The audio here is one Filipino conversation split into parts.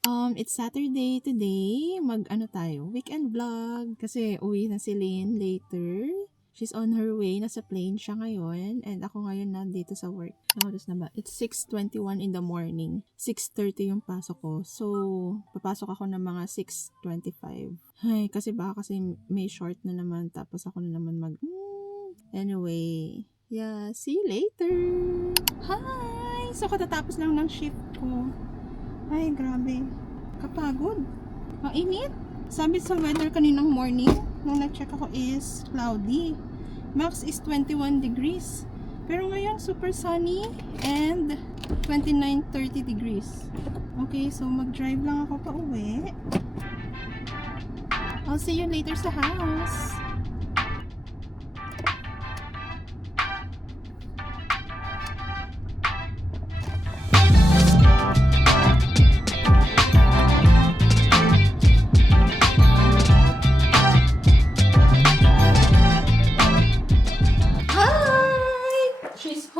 It's Saturday today. Mag-ano tayo? Weekend vlog. Kasi uwi na si Lynn later. She's on her way. Nasa plane siya ngayon. And ako ngayon na dito sa work. Oras na ba? It's 6:21 in the morning. 6:30 yung pasok ko. So, papasok ako ng mga 6:25. Ay, kasi may short na naman. Tapos ako na naman Anyway. Yeah, see you later. Hi! So, katatapos lang ng shift ko. Ay, grabe. Kapagod. Ang init. Sabi sa weather kaninang morning, nung nag-check ako is cloudy. Max is 21 degrees. Pero ngayon, super sunny and 29-30 degrees. Okay, so mag-drive lang ako pa uwi. I'll see you later sa house.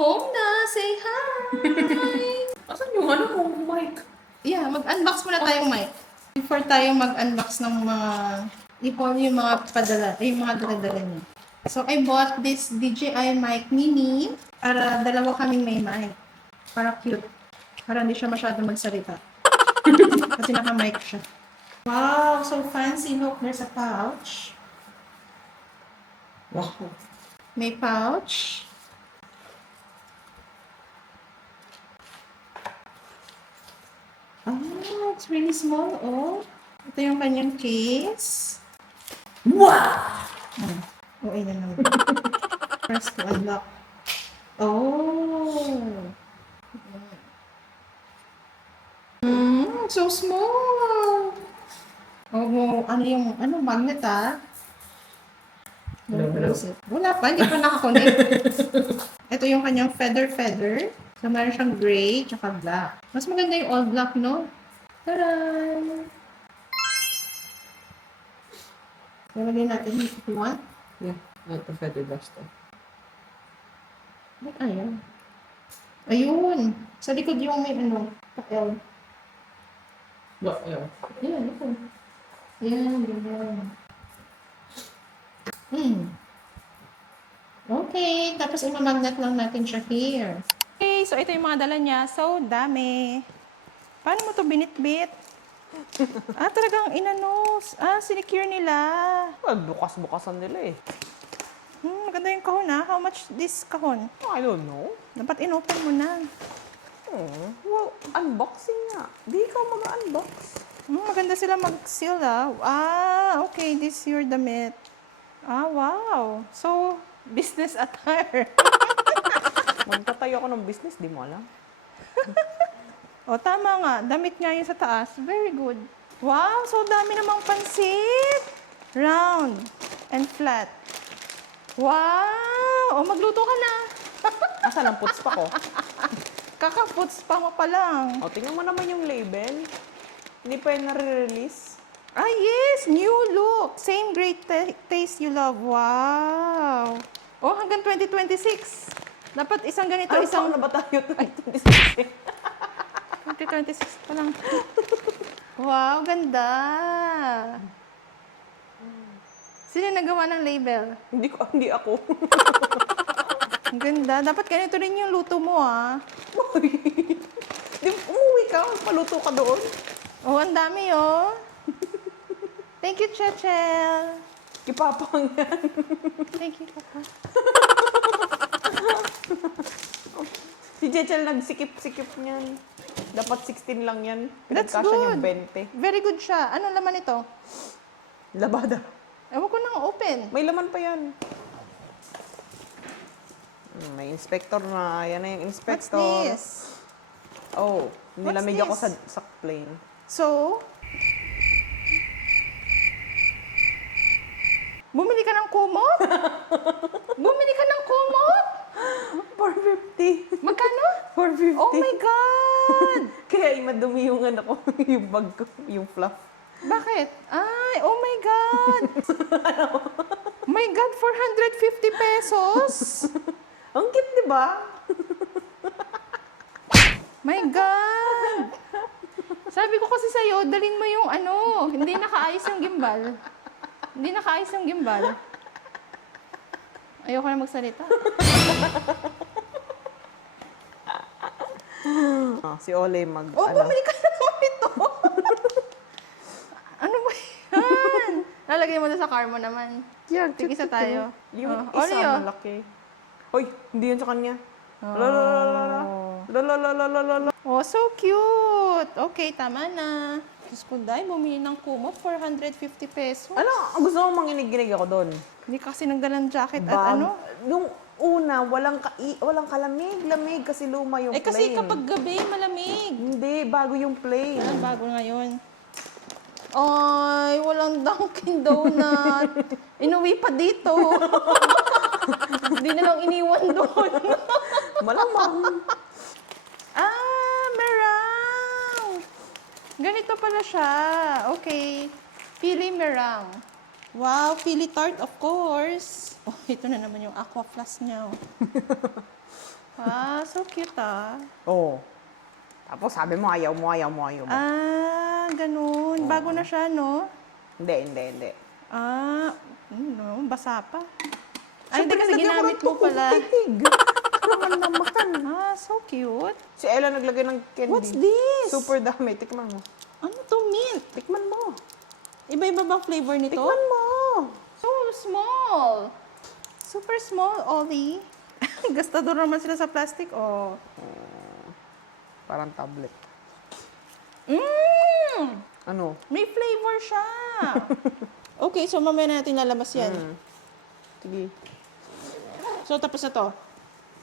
Home na! Say hi! Asan yung mic? Yeah, mag-unbox muna tayong mic. Before tayo mag-unbox ng mga yung mga padala, yung mga dala-dala niya. So, I bought this DJI mic mini para dalawa kaming may mic. Para cute. Para hindi siya masyado magsalita. Kasi naka-mic siya. Wow! So fancy. Look, there's a pouch. Wow. May pouch. Oh, it's really small, oh. Ito yung kanyang case. Wow! Oh, ayun na naman. Press to unlock. Oh! So small! Oh, magnet ah? Wala pa, hindi pa nakakonect. Ito yung kanyang feather. So, meron siyang gray, tsaka black. Mas maganda yung all black, no? Taran! Lalagay natin if you want. Yeah, the feather duster. Ba't ayaw? Ayun! Sa likod yung may pa-L. Yeah. Yan, ito. Yan, ganyan. Okay, tapos imamagnet lang natin siya here. Okay, so ito yung mga dala niya. So, dami. Paano mo to binitbit? Talagang sinecure nila. Well, bukas-bukasan nila eh. Maganda yung kahon ha. How much this kahon? I don't know. Dapat inopen mo na. Well, unboxing nga. Di ka mag-unbox. Maganda sila mag-seal okay. This your damit. Wow. So, business attire. Magtatayo ako ng business, di mo alam. Tama nga. Damit nga yun sa taas. Very good. Wow, so dami namang pansit. Round and flat. Wow! Magluto ka na. Asan ang puts pa ko? Kakaputs pa mo pa lang. Tingnan mo naman yung label. Hindi pa yun nare-release. Yes! New look. Same great taste you love. Wow! Hanggang 2026. Dapat isang ganito, isang... na ba tayo? 2026 pa lang. Wow, ganda! Sino nagawa ng label? Hindi ako. Ang ganda. Dapat ganito rin yung luto mo, Umuwi ka, paluto ka doon. Ang dami, Thank you, Chechel. Ipapang yan. Thank you, Papa. Si Jechel nagsikip-sikip niyan. Dapat 16 lang yan. That's Pinagkasya niya good. 20. Very good siya. Anong laman ito? Labada. Ewan ko nang open. May laman pa yan. May inspector na. Yan na yung inspector. What's this? Nilamig this? ako sa plane. So, bumili ka ng kumot? Bumili ka ng kumot? 450. Magkano? 450. Oh my God! Kaya madumi yung ko, yung bag ko, yung fluff. Bakit? Oh my God! My God, 450 pesos? Ang cute, di ba? My God! Sabi ko kasi sa'yo, dalin mo yung ano, hindi nakaayos yung gimbal. Hindi nakaayos yung gimbal. Ayoko na magsalita. Si Ole Oh, bumili ka naman ito. Ano ba yan? Lalagay mo na sa car mo naman. Yan, Tig-isa tayo. Yung Oh, isa Oreo. malaki. Hoy, hindi yan sa kanya. Oh. Lalalala. Oh, so cute. Okay, tama na. Diyos ko, Day, bumili ng kumot, 450 pesos. Ano, gusto mo manginig-ginig ako doon? Hindi kasi nagdalang jacket at ano. Nung una, walang kalamig-lamig kasi luma yung Eh kasi plane. kapag gabi, malamig. Hindi, bago yung plane. Ang bago ngayon. Ay, walang Dunkin' Donut. Inuwi pa dito. Hindi na lang iniwan doon. Malamang. Merang! Ganito pala siya. Okay. Pili merang. Wow, pili tart, of course. Oh, ito na naman yung aqua flask niya. Oh. So cute Oo. Tapos sabi mo, ayaw mo. Ganun. Bago na siya, no? Hindi. No, basa pa. Ay, hindi Siyempre, kasi naglagyan ko ginamit ng mo pala. tubig. Naman naman. So cute. Si Ella naglagay ng candy. What's this? Super dami. Tikman mo. Ano to, mint? Tikman mo. Iba-iba bang flavor nito? Tikman mo. So small. Super small, Ollie. Gastador naman sila sa plastic. Oh. Parang tablet. Ano? May flavor siya. Okay, so mamaya natin lalabas yan. Sige. So, tapos na to.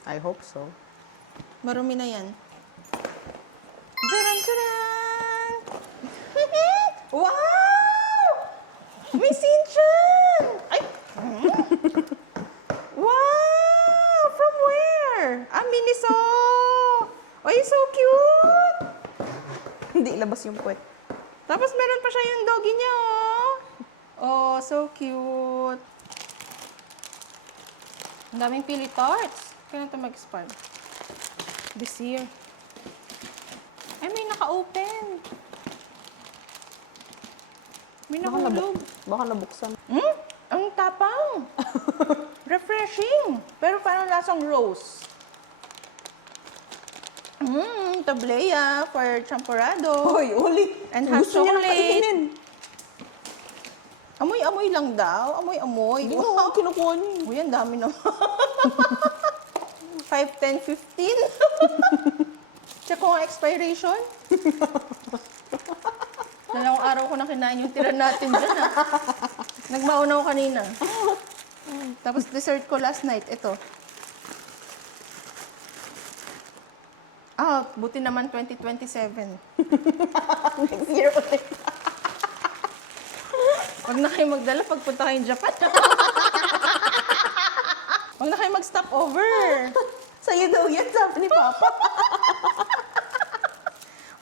I hope so. Marumi na yan. Charan, charan! Wow! May Shinchan! Ay! Wow! From where? Miniso! Ay, so cute! Hindi ilabas yung puwet. Tapos meron pa siya yung doggy niya, oh. Oh, so cute. Ang daming pili tarts. Kailan ito mag-expire? This year. Ay, may naka-open. May nahulog. Baka nabuksan. Ang tapang. Refreshing. Pero parang lasang rose. Tablea for champurrado. Hoy, Uli. And hot Gusto niya nang chocolate. kainin. Amoy-amoy lang daw. Amoy-amoy. Hindi mo kinukuha niya. Uy, ang dami naman. 5, 10, 15. Check ko ang expiration. Dalawang araw ko na kinain yung tira natin dyan, ah. Nagmauna ko kanina. Tapos dessert ko last night. Ito. Buti naman 2027. Next year ulit. Huwag na kayo magdala pagpunta kayong Japan. Huwag na kayo mag-stop over. Sa'yo daw yan, sabi ni Papa.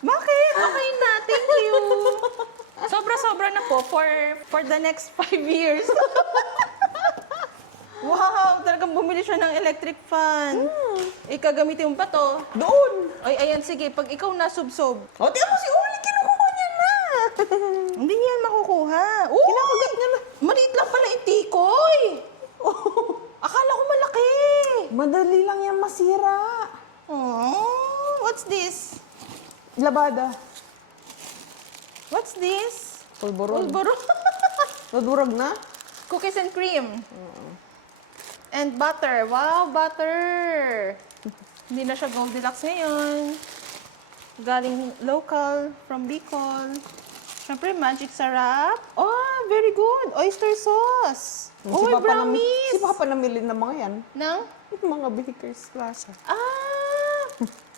Bakit? Okay na. Thank you. Sobra-sobra na po for the next 5 years. Wow! Talagang bumili siya ng electric fan. Ikagamitin mo pa to. Doon. Ay, ayan, sige. Pag ikaw nasubsob, O, tiyan mo si Uli, kinukuha niya na. hindi yan makukuha. Kinakagat niya na. Maliit lang pala yung tikoy. Akala ko malaki. Madali lang yan masira. Oh, what's this? Labada. What's this? Pulburon. Pulburo. Nadurag na? Cookies and cream. And butter. Wow, butter. Hindi na siya Goldilocks ngayon. Galing local, from Bicol. Siyempre, magic sarap. Oh, very good. Oyster sauce. Oh, may brownies. Si Papa namili ng mga yan. Nang? Yung mga Bakers Plaza.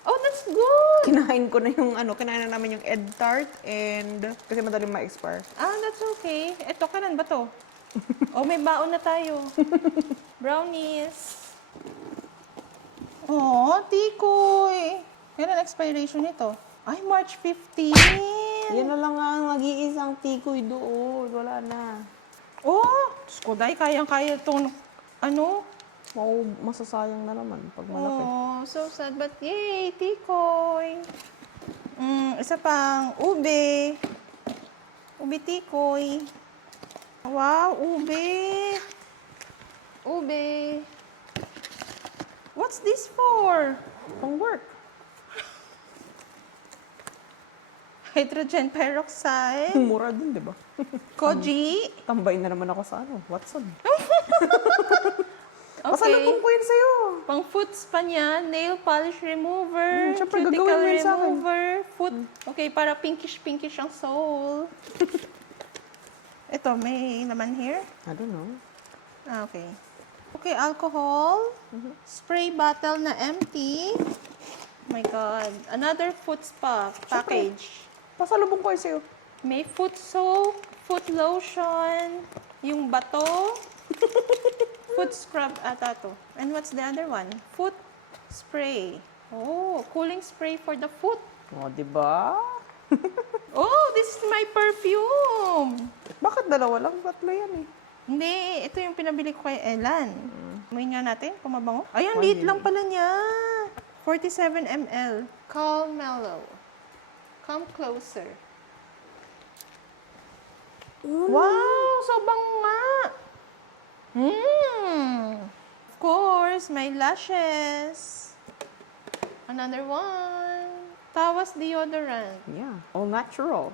Oh, that's good. Kinain ko na yung kinain na namin yung egg tart and kasi madaling ma-expire. That's okay. Eto, kanan ba to? Oh, may baon na tayo. Brownies. Oh, tikoy. Kailan expiration nito? Ay, March 15. Yan na lang ang nag-iisang tikoy doon. Wala na. Oh, Diyos ko, Day, kayang-kaya itong, Masasayang na naman pag malaki. Oh, so sad. But yay, tikoy. Isa pang ube. Ube tikoy. Wow, ube. Ube. What's this for? Pang work. Hydrogen peroxide. Mura din, di ba? Koji. Tambay na naman ako sa Watson. Pasalubong ko yun sa'yo. Pang foot spa niya, nail polish remover, Siyempre, cuticle gagawin mo yun sa akin. remover, foot. Okay, para pinkish-pinkish ang sole. Ito, may naman here. I don't know. Okay. Okay, alcohol. Spray bottle na empty. Oh my God. Another foot spa package. Pasalubong ko yun sa'yo. May foot soap, foot lotion, yung bato, foot scrub ata to. And what's the other one? Foot spray. Oh, cooling spray for the foot. O, di ba? Oh, this is my perfume. Bakit dalawa lang? Tatlo yan eh. Hindi, ito yung pinabili ko kay Elan. Amoy nga natin kung mabango. Ayun, One liit din. lang pala niya. 47 ml. Calm Mellow. Come closer. Wow, sobrang nga. Of course, my lashes. Another one. Tawas deodorant. Yeah. All natural.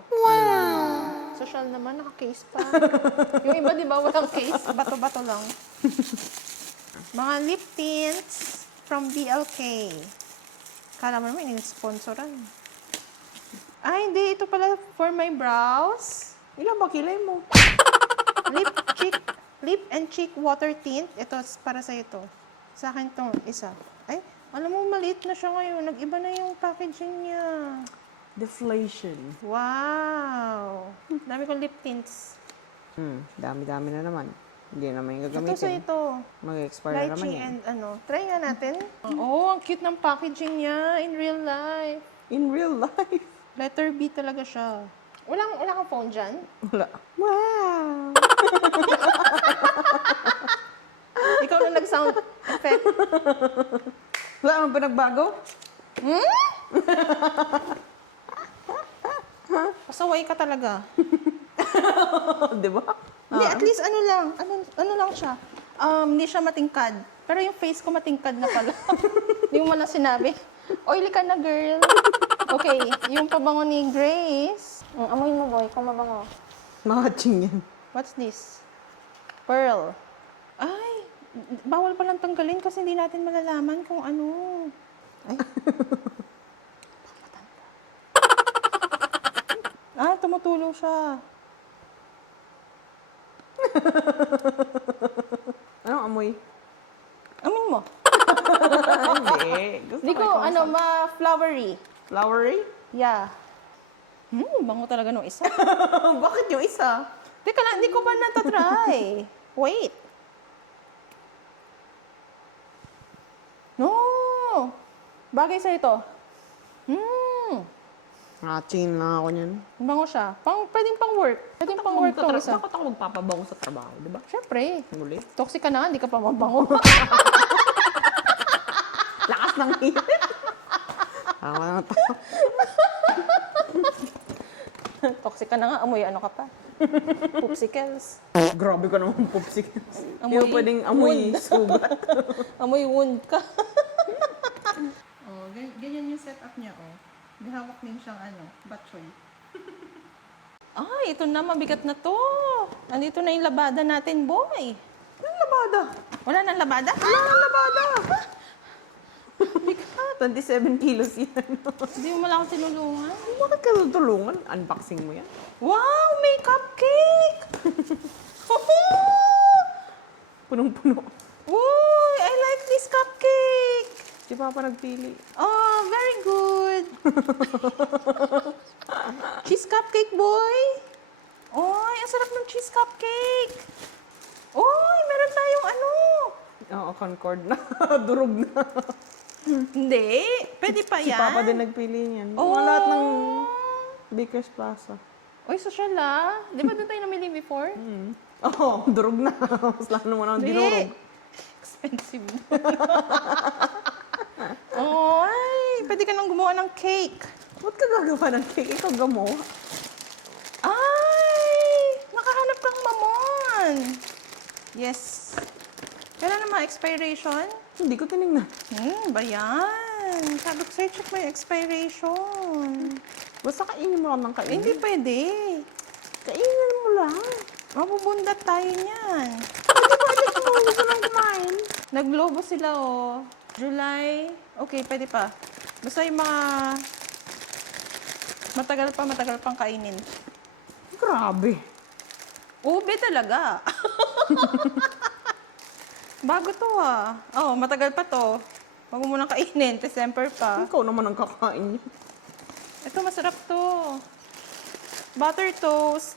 Social naman, naka-case pa. Yung iba, di ba, walang case. Bato-bato lang. Mga lip tints from BLK. Kala mo naman, in-sponsoran. Ay, hindi. Ito pala for my brows. Ilan ba kilay mo? Lip and cheek water tint. Ito, para sa ito. Sa akin tong isa. Ay, alam mo, maliit na siya ngayon. Nag-iba na yung packaging niya. Deflation. Wow! Dami kong lip tints. Dami-dami na naman. Hindi naman yung Ito sa gagamitin. ito. Mag-expire na naman Lychee yan. and ano. Try nga natin. Oh, ang cute ng packaging niya in real life. In real life. Letter B talaga siya. Wala kang phone dyan? Wala. Wow! Ikaw na nag-sound effect. Wala naman pinagbago? Pasaway ka talaga. Di ba? Hindi, at least ano lang. Ano lang siya. Hindi siya matingkad. Pero yung face ko matingkad na pala. Hindi mo na sinabi. Oily ka na, girl. Okay, yung pabango ni Grace. Amoy mo, boy. Kung mabango. Matching yan. What's this? Pearl. Ay, bawal palang tanggalin kasi hindi natin malalaman kung ano. Ay. Ah, tumutulo siya. Anong amoy? Amin mo. Hindi. Gusto Hindi ko, ma-flowery. Flowery? Yeah. Bango talaga nung isa. Bakit yung isa? Teka lang, hindi ko pa natatry. Wait. No! Bagay sa ito. Matching lang ako niyan. Bango siya. Pwedeng pang work. Pwedeng pang work tong isa. Bakit ako magpapabango sa trabaho, di ba? Siyempre. Muli. Toxic ka na, hindi ka pa mabango. Lakas ng init. Tama na tayo. Toxic ka na nga, amoy ano ka pa. Popsicles. Grabe ka naman, popsicles. Amoy Yung pwedeng amoy wound. sugat. Amoy wound ka. Ganyan yung setup niya, oh. Gahawak din siyang batchoy. Ay, ito na, mabigat na to. Andito na yung labada natin, boy. Anong labada? Wala nang labada? Wala nang labada. 27 kilos yan. Hindi mo lang ako tinulungan. Bakit ka tutulungan? Unboxing mo yan? Wow, may cupcake! Punong-puno. Uy, I like this cupcake! Si Papa nagpili. Oh, very good. Cheese cupcake, boy. Oy, ang sarap ng cheese cupcake. Oy, meron tayong ano. Oo, Concord na. Durog na. Hindi, pwede pa Si yan. Papa din nagpili niyan. Oh. Mga lahat ng Baker's Plaza. Oy, social ah. Di ba doon tayo namili before? Oo, durog na. Mas lalo naman ang Hindi. dinurog. Expensive. Oy, pwede ka nang gumawa ng cake. Ba't ka gagawa ng cake? Ikaw gumawa. Ay! Nakahanap kang mamon! Yes. Kailan naman expiration? Hindi ko tinignan. Ba yan? Sabi ko sa'yo, check mo yung expiration. Basta kainin mo lang ng kainin. Hindi pwede. Kainin mo lang. Mabubundat tayo niyan. Gusto nang kumain. Naglobo sila, oh. July. Okay, pwede pa. Basta yung mga matagal pang kainin. Grabe. Ube talaga. Bago to, ah. Oh, matagal pa to. Huwag mo munang kainin. December pa. Ikaw naman ang kakain niya. Ito, masarap to. Butter toast.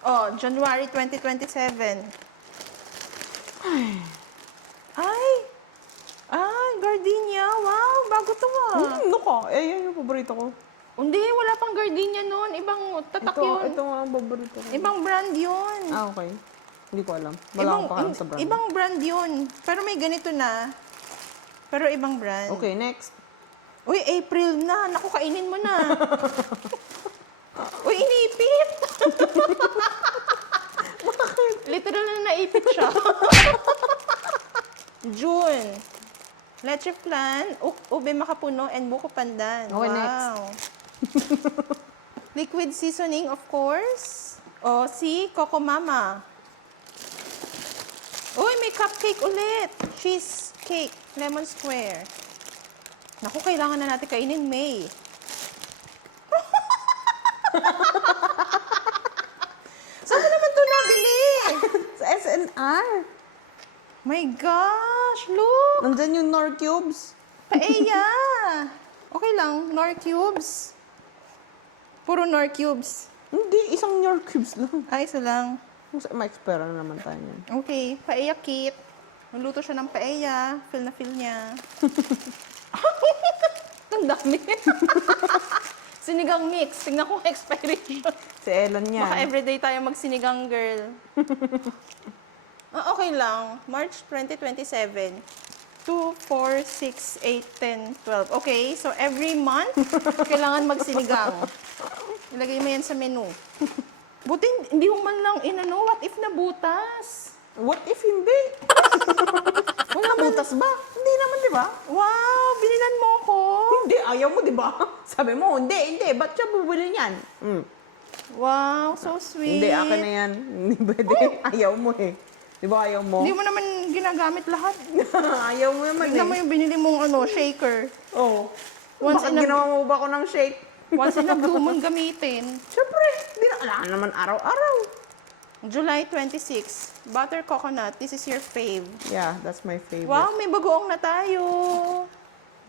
Oh, January 2027. Ay! Ay, gardenia. Wow, bago to, ah. Ano ka? Eh, yan yung paborito ko. Hindi, wala pang gardenia nun. Ibang tatak yun. Ito nga ang paborito ko. Ibang brand yun. Ah, okay. Hindi ko alam. Wala akong pakalam sa brand. Ibang brand yun. Pero may ganito na. Pero ibang brand. Okay, next. Uy, April na. Naku, kainin mo na. Uy, iniipit. Literal na naipit siya. June. Leche flan, ube makapuno, and buko pandan. Okay, wow. next. Liquid seasoning, of course. O, si Coco Mama. Uy, may cupcake ulit. Cheesecake, lemon square. Naku, kailangan na natin kainin, May. Saan mo naman ito nabili? Sa SNR. My gosh, look! Nandyan yung Nor Cubes. Paella! Okay lang, Nor Cubes. Puro Nor Cubes. Hindi, isang Nor Cubes lang. Ay, isa lang. Ma-expera na naman tayo yan. Okay, paella kit. Naluto siya ng paella. Feel na feel niya. Ang dami. Sinigang mix. Tingnan ko ang expiration. Si Ellen yan. Baka everyday tayo magsinigang, girl. Okay lang. March 2027. 2, 4, 6, 8, 10, 12. Okay, so every month, kailangan magsinigang. Ilagay mo yan sa menu. Buti, hindi mo man lang inano, what if nabutas? What if hindi? Wala butas ba? Hindi naman, di ba? Wow, binilan mo ko. Hindi, ayaw mo, di ba? Sabi mo, hindi. Ba't siya bubili niyan? Wow, so sweet. Hindi, akin na yan. Hindi pwede. Ayaw mo eh. Di ba ayaw mo? Hindi mo naman ginagamit lahat. Ayaw mo naman Tignan mo eh. yung binili mong shaker. Oo. Once Bakit in a- ginawa mo ba ako ng shake? Once in a blue moon gamitin. Siyempre, hindi na kailangan naman araw-araw. July 26. Butter coconut. This is your fave. Yeah, that's my favorite. Wow, may bagoong na tayo.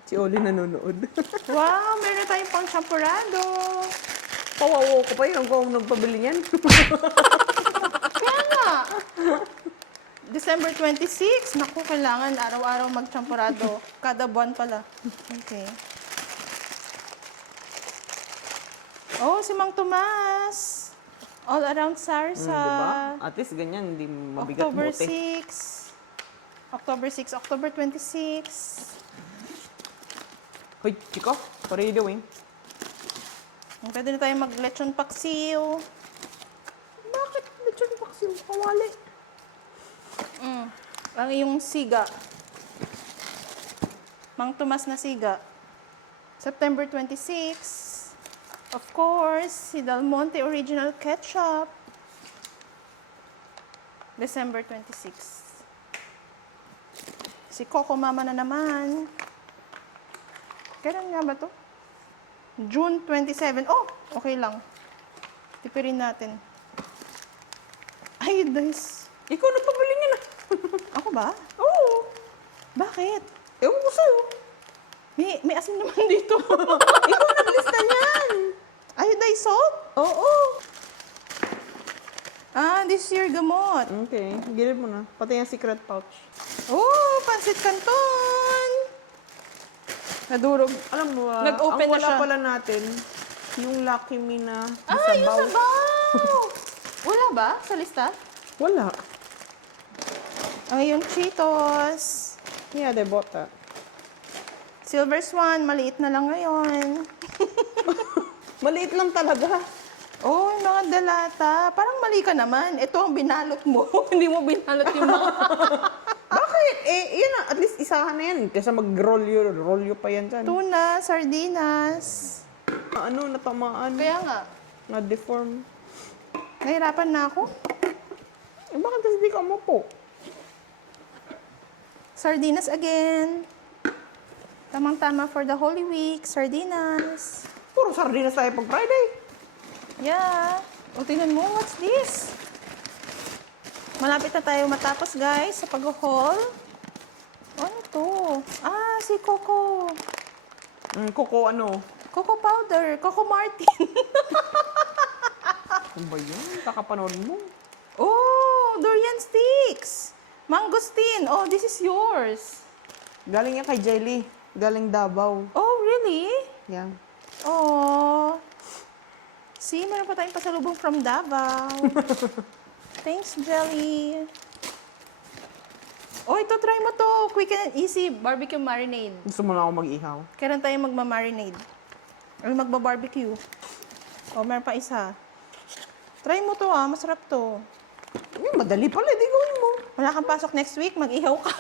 Si Oli nanonood. Wow, meron na tayong pang champurado. Pawawo ko pa yun kung nagpabili niyan. Kaya nga. December 26. Naku, kailangan araw-araw mag-champurado. Kada buwan pala. Okay. Oh, si Mang Tomas. All around Sarsa. Diba? At least ganyan, hindi mabigat October bote. 6. October 6. October 26. Hoy, Chico, what are you doing? Pwede na tayo mag-lechon paksiw. Bakit? Lechon paksiw, kawali. Ang iyong siga. Mang Tomas na siga. September 26. Of course, si Del Monte Original Ketchup. December 26. Si Coco Mama na naman. Kailan nga ba to? June 27. Oh, okay lang. Tipirin natin. Ay, guys. Ikaw nagpabili niya na. Ako ba? Oo. Bakit? Ewan ko sa'yo. May asin naman dito. Ikaw naglista niyan. Iodized salt? Oo. Ah, this is your gamot. Okay, gilid mo na. Pati yung secret pouch. Oh, pansit canton. Nadurog. Alam mo, Nag-open ang na wala siya. pala natin, yung Lucky Me na Ah, yung sabaw. sabaw! Wala ba sa lista? Wala. Ay, yung Cheetos. Yeah, they bought that. Silver Swan, maliit na lang ngayon. Maliit lang talaga. Oh, yung mga dalata. Parang mali ka naman. Ito ang binalot mo. Hindi mo binalot yung mga... Bakit? Yun na. At least isahan na yan. Kaysa mag-rolyo pa yan dyan. Tuna, sardinas. Ano, natamaan. Kaya nga, Na-deform. nahirapan na ako. Bakit kasi di ka umupo? Sardinas again. Tamang-tama for the Holy Week. Sardinas. Puro sardinas tayo pag Friday. Yeah. O, tingnan mo, what's this? Malapit na tayo matapos, guys, sa pag-haul. Ano to? Ah, si Coco. Coco ano? Coco powder. Coco Martin. Ano ba yun? Kakapanood mo. Oh, durian sticks. Mangosteen. Oh, this is yours. Galing yan kay Jelly. Galing Davao. Oh, really? Yan. Oh. See, meron pa tayong pasalubong from Davao. Thanks, Jelly. Oh, ito, try mo to. Quick and easy barbecue marinade. Gusto mo na ako mag-ihaw? Kailan tayo magmamarinade? Or magba-barbecue? Oh, meron pa isa. Try mo to masarap to. Madali pala, di gawin mo. Wala kang pasok next week, mag-ihaw ka.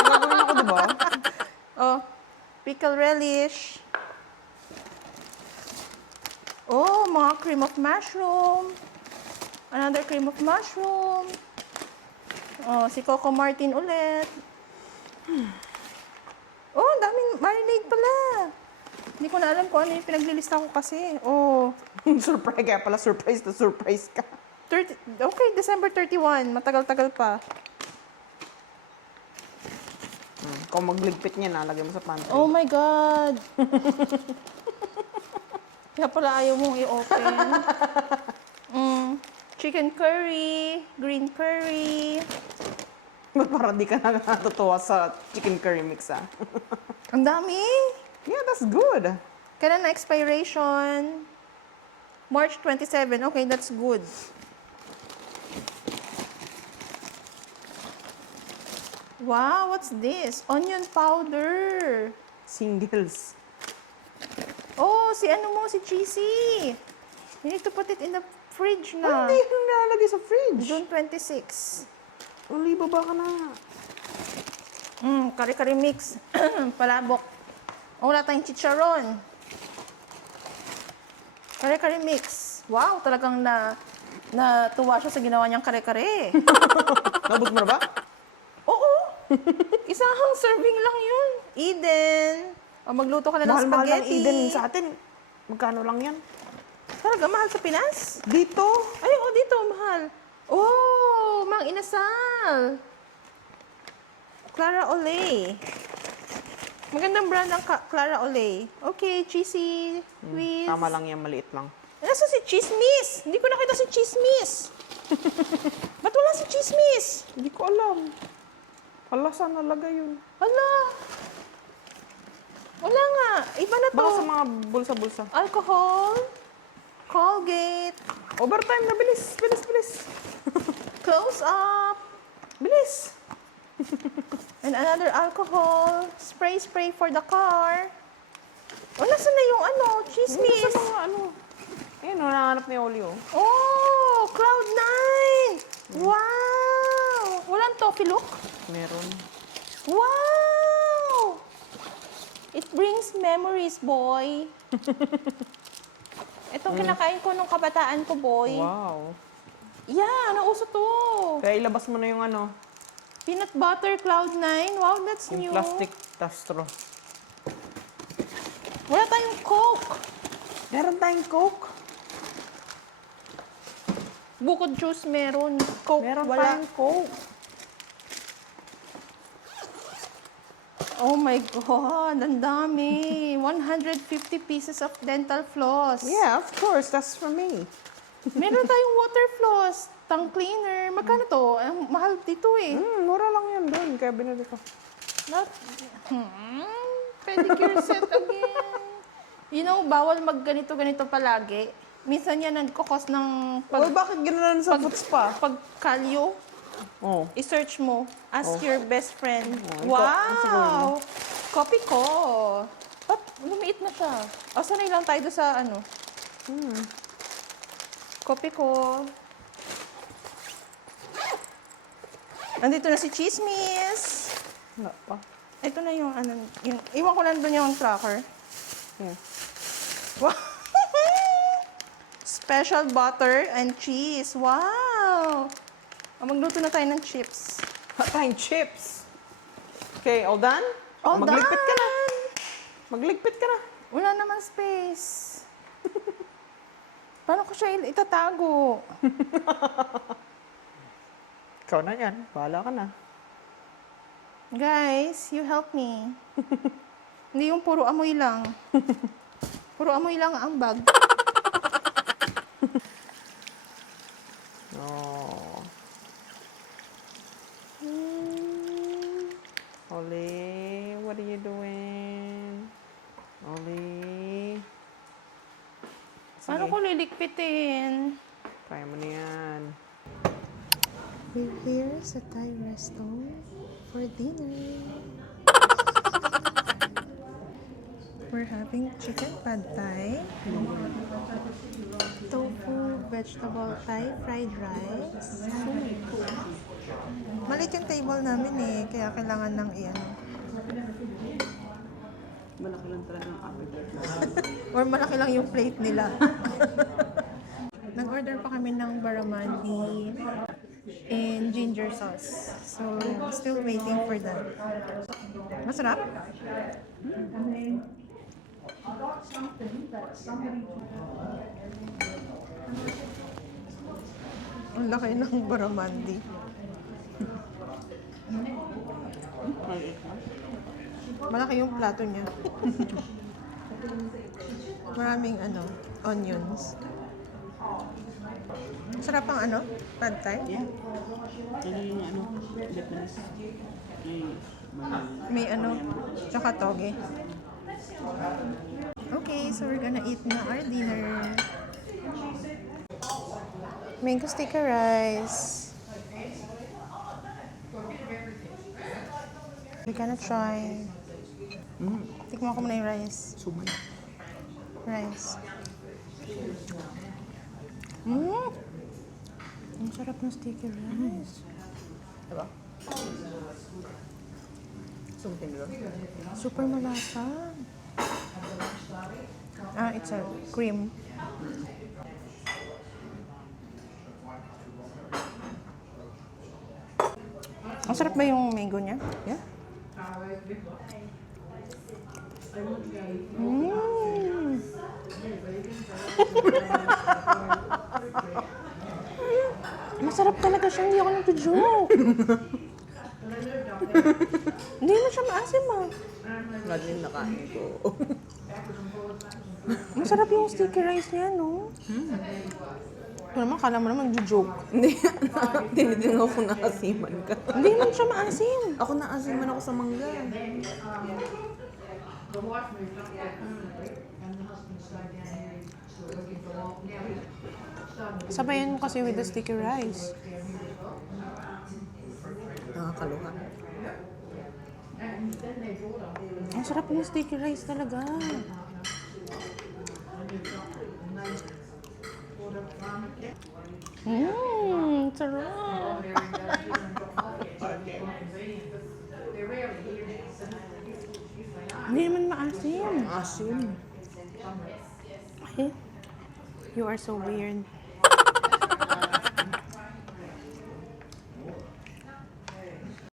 Gagawin ako, diba? Oh, pickle relish. Oh, mga cream of mushroom. Another cream of mushroom. Oh, si Coco Martin ulit. Oh, ang daming marinade pala. Hindi ko na alam kung ano yung pinaglilista ko kasi. Oh, Surprise, kaya pala surprise na surprise ka. okay, December 31. Matagal-tagal pa. Kung magligpit niya, nalagay mo sa pantry. Oh my God! Kaya pala ayaw mong i-open. Chicken curry, green curry. Ba't parang di ka na natutuwa sa chicken curry mix, ah? Ang dami! Yeah, that's good. Kailan na expiration? March 27. Okay, that's good. Wow, what's this? Onion powder. Singles. Oh, si ano mo, si Cheesy. You need to put it in the fridge na. Hindi yun nalagay sa fridge. June 26. Oliba ba ka na? Kare-kare mix. Palabok. Oh, wala tayong chicharon. Kare-kare mix. Wow, talagang natuwa siya sa ginawa niyang kare-kare. Nabot mo na ba? Oo. Isang serving lang yun. Eden. O, magluto ka na ng Mahal-mahal ng spaghetti. Eden sa atin. Magkano lang yan? Talaga, mahal sa Pinas? Dito? Ay, oo, dito, mahal. Oh, Mang Inasal. Clara Olay. Magandang brand ang Clara Olay. Okay, cheesy, please. Tama lang yan, maliit lang. Nasaan si Chismis? Hindi ko nakita si Chismis. Ba't wala si Chismis? Hindi ko alam. Hala, saan nalagay yun? Wala. Wala nga. Iba na to. Baka sa mga bulsa-bulsa. Alcohol. Colgate. Overtime na, bilis, bilis, bilis. Close up. Bilis. And another alcohol. Spray for the car. O, nasa na yung ano? Chismis. Sa mga ano. Ayun, nahanap ni Oli, oh. Oh, Cloud9. Wow. Walang toffee look? Meron. Wow. It brings memories, boy. Itong kinakain ko nung kabataan ko, boy. Wow. Yeah, nauso to. Kaya ilabas mo na yung ano, Peanut butter Cloud9. Wow, that's yung new. plastic straw. Wala tayong Coke. Meron tayong Coke. Bukod juice meron. Coke, Meron wala. tayong Coke. Oh my God, ang dami. 150 pieces of dental floss. Yeah, of course. That's for me. Meron tayong water floss, tongue cleaner. Magkano to? Ang mahal dito eh. Mura lang yan doon. Kaya binili ko. Not, pedicure set again. You know, bawal magganito-ganito palagi. Minsan yan nagkakos ng Well, bakit gano'n sa foot spa? pagkalyo. Oh. I-search mo. Ask your best friend. Oh, Wow! Copy ko. Ba't Lumiit na siya. O, sanay lang tayo doon sa ano. Kopi ko. Nandito na si Chismis. Wala pa. Ito na yung ano, yung, iwan ko lang doon yung tracker. Yeah. Wow! Special butter and cheese. Wow! Magluto na tayo ng chips. Tayong chips. Okay, all done? All Magligpit ka na. done! Magligpit ka na. Wala naman space. Paano ko siya itatago? Ikaw na yan. Bahala ka na. Guys, you help me. Hindi yung puro amoy lang. Puro amoy lang ang bag. Oh. Oli, what are you doing? Oli. Paano ko lilikpitin? Kaya mo na yan. We're here sa Thai restaurant for dinner. We're having chicken pad thai, tofu vegetable thai fried rice. Malit yung table namin eh, kaya kailangan ng iyan. Malaki lang talaga ang appetite. Or malaki lang yung plate nila. Nag-order pa kami ng barramundi and ginger sauce. So, still waiting for that. Masarap? Ang laki ng barramundi. Malaki yung plato niya. Maraming onions. Sarap ang pad thai. Yeah. Ano yung Vietnamese? May tsaka toge. Okay, so we're gonna eat na our dinner. Mango sticky rice. We're gonna try. Tikman ko muna yung rice. Sumay. Rice. Ang sarap ng sticky rice. Diba? Sumtin nila. Super malasa. It's a cream. Ang sarap ba yung mango niya? Yeah. Masarap talaga siya, hindi ako nagjo-joke. Hindi mo siya maasim Lagi yung nakain ko. Masarap yung sticky rice niya, no? Ito naman, kala mo naman nagjo-joke. Hindi. Tinidin ako nakasiman ka. Hindi naman siya maasim. Ako naasiman ako sa mangga. Sabayan mo kasi with the sticky rice. Nakakaluha. Ang sarap ng sticky rice talaga. Sarap. Hindi naman maasim. Asim. Eh, you are so weird.